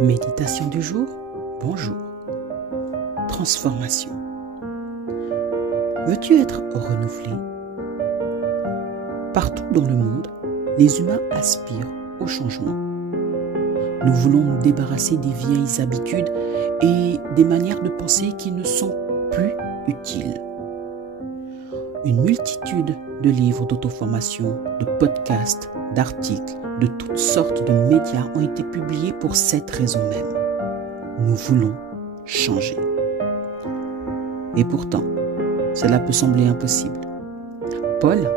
Méditation du jour, bonjour. Transformation. Veux-tu être renouvelé? Partout dans le monde, les humains aspirent au changement. Nous voulons nous débarrasser des vieilles habitudes et des manières de penser qui ne sont plus utiles. Une multitude de livres d'auto-formation, de podcasts, d'articles, de toutes sortes de médias ont été publiés pour cette raison même. Nous voulons changer. Et pourtant, cela peut sembler impossible. Paul,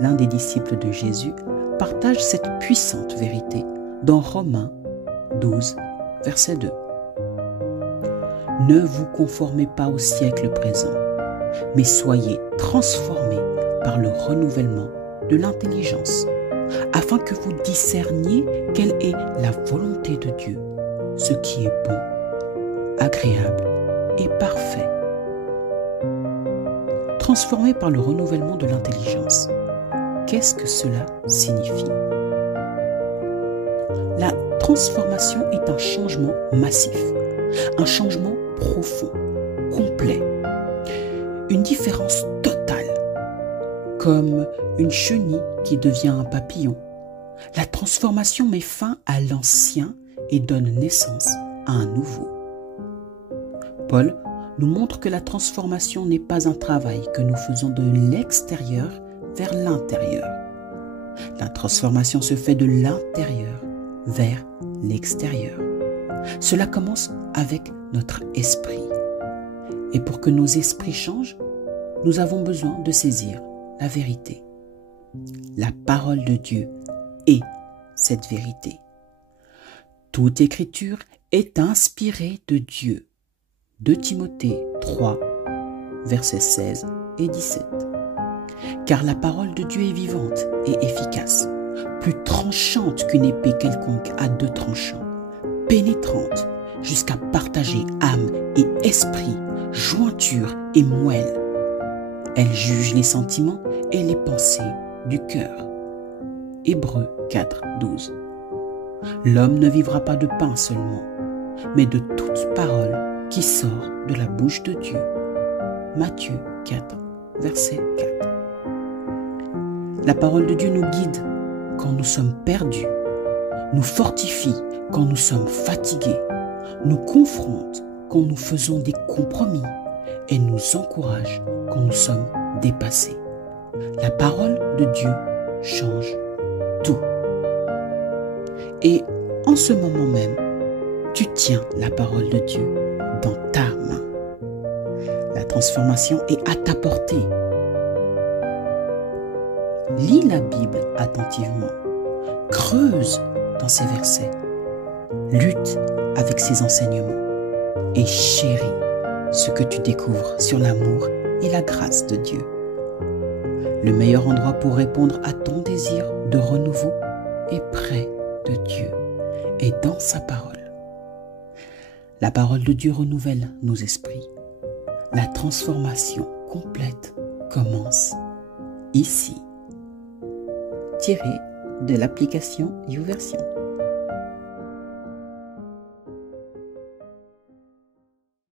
l'un des disciples de Jésus, partage cette puissante vérité dans Romains 12, verset 2. Ne vous conformez pas au siècle présent, mais soyez transformés par le renouvellement de l'intelligence, afin que vous discerniez quelle est la volonté de Dieu, ce qui est bon, agréable et parfait. Transformés par le renouvellement de l'intelligence. Qu'est-ce que cela signifie? La transformation est un changement massif, un changement profond, complet, une différence totale, comme une chenille qui devient un papillon. La transformation met fin à l'ancien et donne naissance à un nouveau. Paul nous montre que la transformation n'est pas un travail que nous faisons de l'extérieur vers l'intérieur. La transformation se fait de l'intérieur vers l'extérieur. Cela commence avec notre esprit. Et pour que nos esprits changent, nous avons besoin de saisir la vérité. La parole de Dieu est cette vérité. Toute écriture est inspirée de Dieu. 2 Timothée 3, versets 16 et 17. Car la parole de Dieu est vivante et efficace, plus tranchante qu'une épée quelconque à 2 tranchants, pénétrante jusqu'à partager âme et esprit, jointure et moelle. Elle juge les sentiments et les pensées du cœur. Hébreux 4, 12. L'homme ne vivra pas de pain seulement, mais de toute parole qui sort de la bouche de Dieu. Matthieu 4, verset 4. La parole de Dieu nous guide quand nous sommes perdus, nous fortifie quand nous sommes fatigués, nous confronte quand nous faisons des compromis et nous encourage quand nous sommes dépassés. La parole de Dieu change tout. Et en ce moment même, tu tiens la parole de Dieu dans ta main. La transformation est à ta portée. Lis la Bible attentivement. Creuse dans ses versets. Lutte avec ses enseignements. Et chéris ce que tu découvres sur l'amour et la grâce de Dieu. Le meilleur endroit pour répondre à ton désir de renouveau est près de Dieu et dans sa parole. La parole de Dieu renouvelle nos esprits. La transformation complète commence ici. Tiré de l'application YouVersion.